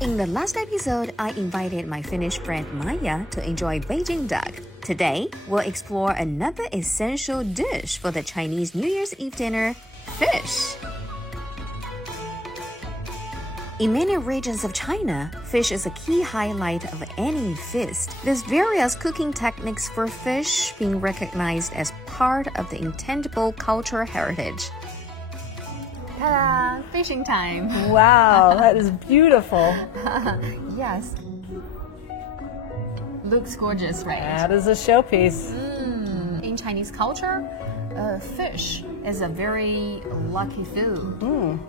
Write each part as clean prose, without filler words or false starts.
In the last episode, I invited my Finnish friend Maya to enjoy Beijing duck. Today, we'll explore another essential dish for the Chinese New Year's Eve dinner, fish. In many regions of China, fish is a key highlight of any feast. There's various cooking techniques for fish being recognized as part of the intangible cultural heritage. Ta-da! Fishing time! Wow, that is beautiful. Yes. Looks gorgeous, right? That is a showpiece. In Chinese culture, fish is a very lucky food.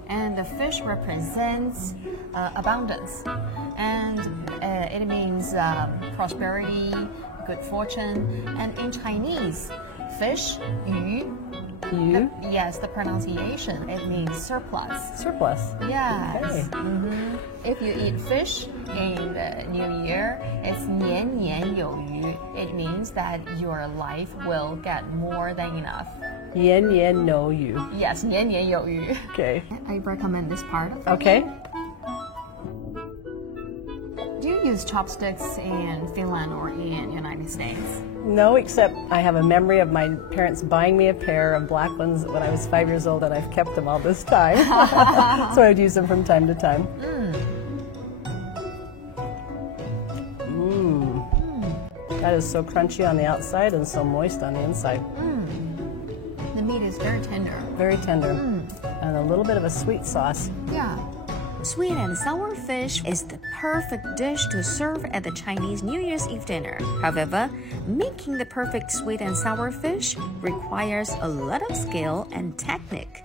And the fish represents abundance. And it means prosperity, good fortune. And in Chinese, fish, 鱼, yes, the pronunciation, it means surplus. Surplus. Yes. Okay. If you eat fish in the new year, it's 年年有余. It means that your life will get more than enough. 年年有余. Yes, 年年有余. Okay. I recommend this part. Okay. Do you use chopsticks in Finland or in United States? No, except I have a memory of my parents buying me a pair of black ones when I was 5 years old, and I've kept them all this time. So I would use them from time to time. That is so crunchy on the outside and so moist on the inside. The meat is very tender. Very tender. And a little bit of a sweet sauce. Yeah. Sweet and sour fish is the perfect dish to serve at the Chinese New Year's Eve dinner. However, making the perfect sweet and sour fish requires a lot of skill and technique.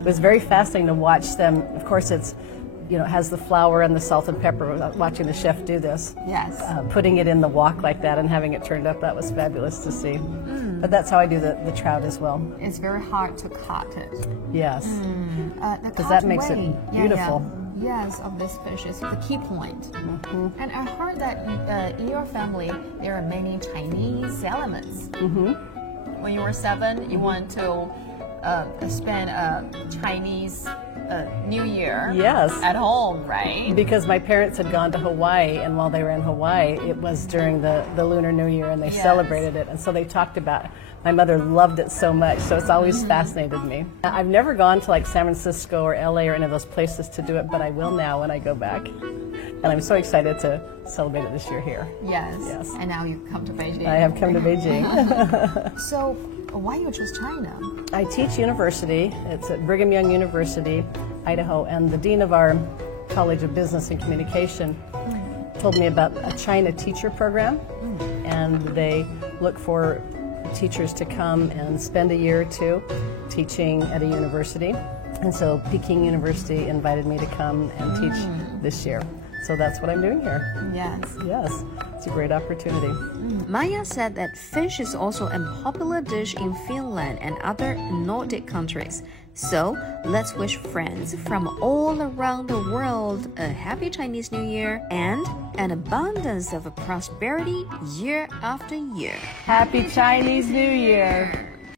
It was very fascinating to watch them. Of course, it's, it has the flour and the salt and pepper. Watching the chef do this, Yes. Putting it in the wok like that and having it turned up, that was fabulous to see. But that's how I do the trout as well. It's very hard to cut it. Yes. Because that makes it beautiful. Yes, of this fish is the key point. And I heard that in your family there are many Chinese elements. When you were 7, you want to spend a Chinese New Year at home, right? Because my parents had gone to Hawaii, and while they were in Hawaii, it was during the Lunar New Year, and they celebrated it. And so they talked about it. My mother loved it so much, so it's always fascinated me. I've never gone to like San Francisco or LA or any of those places to do it, but I will now when I go back. And I'm so excited to celebrate it this year here. Yes. And now you come to Beijing. I have come to Beijing. So why you choose China? I teach university. It's at Brigham Young University, Idaho, and the dean of our College of Business and Communication told me about a China teacher program, and they look for teachers to come and spend a year or two teaching at a university. And so Peking University invited me to come and teach this year. So that's what I'm doing here. Yes, it's a great opportunity. Maya said that fish is also a popular dish in Finland and other Nordic countries. So let's wish friends from all around the world a happy Chinese New Year and an abundance of prosperity year after year. Happy Chinese New Year!